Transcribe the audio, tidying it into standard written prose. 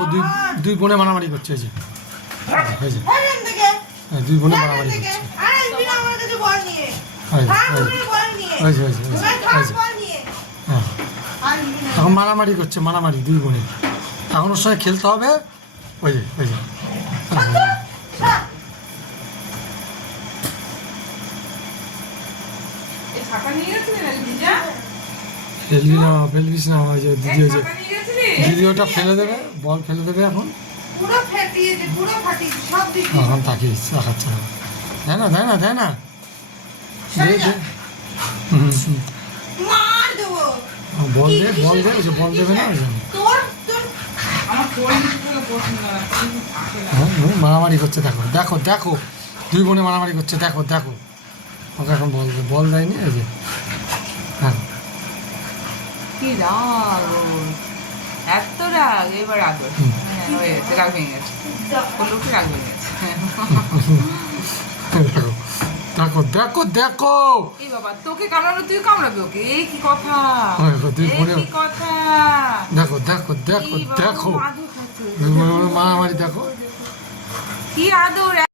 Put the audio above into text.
দেখো দুই দুই বোনে মারামারি করছে এই যে এই যে দুই বোনে মারামারি করছে এই যে হ্যাঁ এখন মারামারি করছে মারামারি দুই বোনে এখন ওর সঙ্গে খেলতে হবে ওই যে ফেলবিস না ওই যে দিদি ওই যে দিদি ওটা ফেলে দেবে বল ফেলে দেবে এখন এখন তাকিয়ে দেখাচ্ছে না দেয় না বল দে ওই যে বল দেবে না ওই জন্য মারামারি করছে দেখো দুই বোনে মারামারি করছে দেখো ওকে এখন বল দেয়নি এই যে হ্যাঁ কি রাগ এত রাগ এবার রাগ হয়েছে রাগ ভেঙে গেছে লোকে রাগ ভেঙে গেছে দেখো এই বাবা তোকে কামড়ানো তুই কামড়াবি ওকে এই কি কথা দেখো মারামারি দেখো কি আদর